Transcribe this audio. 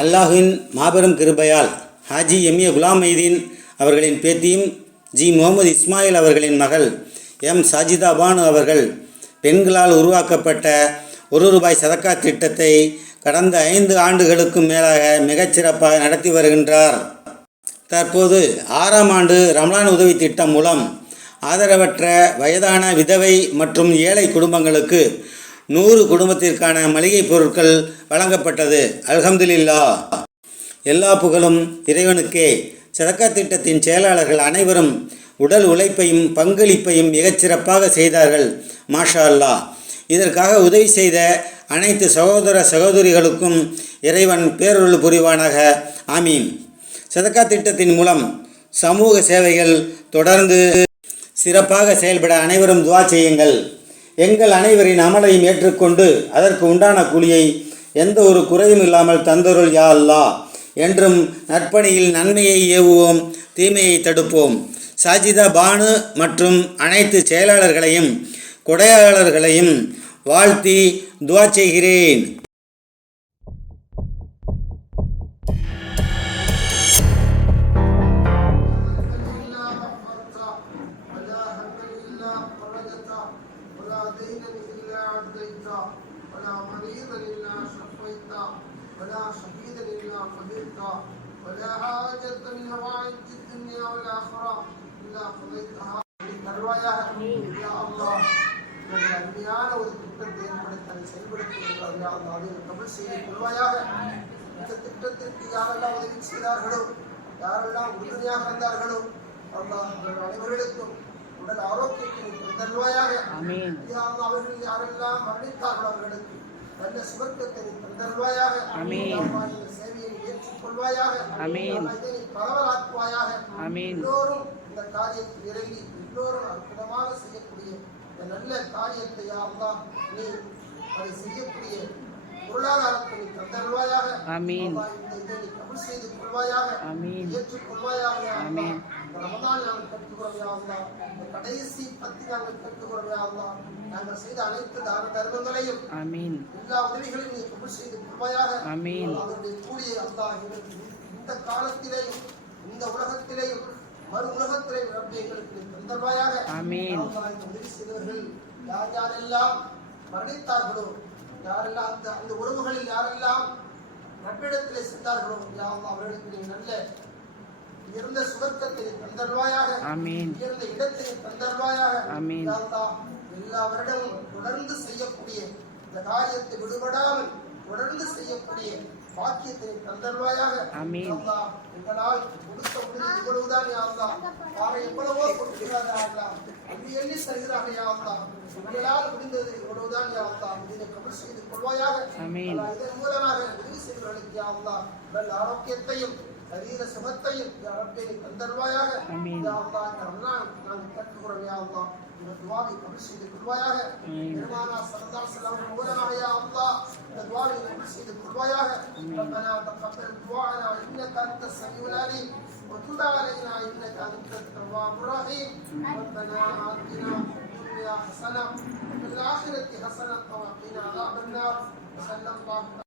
அல்லாஹுவின் மாபெரும் கிருபையால் ஹாஜி எம்ஏ குலாம் மைதீன் அவர்களின் பேத்தியும் ஜி முகமது இஸ்மாயில் அவர்களின் மகள் எம் சாஜிதா பானு அவர்கள் பெண்களால் உருவாக்கப்பட்ட ஒரு ரூபாய் சதக்கா திட்டத்தை கடந்த ஐந்து ஆண்டுகளுக்கும் மேலாக மிகச்சிறப்பாக நடத்தி வருகின்றார். தற்போது ஆறாம் ஆண்டு ரமலான் உதவி திட்டம் மூலம் ஆதரவற்ற வயதான விதவை மற்றும் ஏழை குடும்பங்களுக்கு நூறு குடும்பத்திற்கான மளிகைப் பொருட்கள் வழங்கப்பட்டது. அல்ஹம்துலில்லா. எல்லா புகழும் இறைவனுக்கே. சதக்கா திட்டத்தின் செயலாளர்கள் அனைவரும் உடல் உழைப்பையும் பங்களிப்பையும் மிகச்சிறப்பாக செய்தார்கள். மாஷா அல்லாஹ் இதற்காக உதவி செய்த அனைத்து சகோதர சகோதரிகளுக்கும் இறைவன் பேரருள் புரிவானாக. ஆமீன். சதக்கா திட்டத்தின் மூலம் சமூக சேவைகள் தொடர்ந்து சிறப்பாக செயல்பட அனைவரும் துவா செய்யுங்கள். எங்கள் அனைவரின் அமலையும் ஏற்றுக்கொண்டு அதற்கு உண்டான கூலியை எந்த ஒரு குறையும் இல்லாமல் தந்தருள் யா அல்லா. என்றும் நற்பணியில் நன்மையை ஏவுவோம் தீமையை தடுப்போம். சாஜிதா பானு மற்றும் அனைத்து செயலாளர்களையும் கொடையாளர்களையும் வாழ்த்தி துவா செய்கிறேன். مريضا إلا شفيت ولا شهيدا إلا قبلت ولا حاجة من هوائج الدنيا والآخرة إلا قضيتها தருவாயாக யா அல்லாஹ் உங்கள் அருமையான ஒரு திட்டத்தை ஏற்படுத்தி அதை செயல்படுத்துகிறார் யா அல்லாஹ் அதை கபல் செய்து கொள்வாயாக இந்த திட்டத்திற்கு யாரெல்லாம் உதவி செய்தார்களோ யாரெல்லாம் உறுதுணையாக இருந்தார்களோ அல்லாஹ் அவர்கள் அனைவர்களுக்கும் உடல் ஆரோக்கியத்தை தருவாயாக யா அல்லாஹ் அவர்கள் யாரெல்லாம் மரணித்தார்களோ அவர்களுக்கு நல்ல சுவர்க்கத்தை. இந்த சேவையை ஏற்றுக்கொள்வாயாக பரவலாக்குவாயாக. எல்லோரும் இந்த காரியத்தில் இறங்கி எல்லோரும் அற்புதமாக செய்யக்கூடிய இந்த நல்ல காரியத்தை யா அல்லாஹ் நீ அதை செய்யக்கூடிய பொருளாதாரத்தை தந்தருவாயாக இந்த இதை நீ கபூல் செய்து கொள்வாயாக. ஏற்றுக்கொள்வாயாக. இந்த ரமதான் நாங்கள் கற்றுக்கிறோம் யா அல்லாஹ். இந்த கடைசி பத்தி நாங்கள் கற்றுக்கிறோம் யா அல்லாஹ். நாங்கள் செய்த அனைத்து தான தர்மங்களையும் எல்லா உதவிகளையும் நீ கபூல் செய்து. அதனுடைய கூலியை இந்த காலத்திலேயும் இந்த உலகத்திலேயும் மறு உலகத்திலேயும் ரப்பி எங்களுக்கு இந்த உதவி செய்தவர்கள் யார் யாரெல்லாம் மரணித்தார்களோ யாரெல்லாம் அந்த அந்த உறவுகளில் யாரெல்லாம் ரப்பிடத்திலே சென்றார்களோ யா நீ நல்ல உயர்ந்த சுகத்தை ஆமீன். எல்லா வருடமும் தொடர்ந்து செய்யக்கூடிய இந்த காரியத்தை விடுபடாமல் தொடர்ந்து செய்யக்கூடிய பாக்கியத்தை எங்களால் கொடுத்த இவ்வளவுதான் எவ்வளவோ கொடுக்கிறார் எண்ணி எண்ணி தருகிறாங்க யா அல்லாஹ் உங்களால் முடிந்தது இவ்வளவுதான் யா அல்லாஹ் இதை கபல் செய்து கொள்வாயாக. இதன் மூலமாக உதவி செய்வர்களுக்கு யா அல்லாஹ் நல்ல ஆரோக்கியத்தையும் سبيل سما الطيب. يا ربي اندر واياه آمين. يا الله كرمنا نعم تكفر يا الله. بدواري قبل سيد كل واياه برمانا صلى الله عليه وسلم مولانا يا الله. بدواري قبل سيد كل واياه ربنا تقبل دعاءنا. إنك أنت السميع العليم. وتب علينا. إنك أنت التواب الرحيم. ربنا آتنا الدنيا حسنة وفي الآخرة حسنة وقنا عذاب النار. صلى الله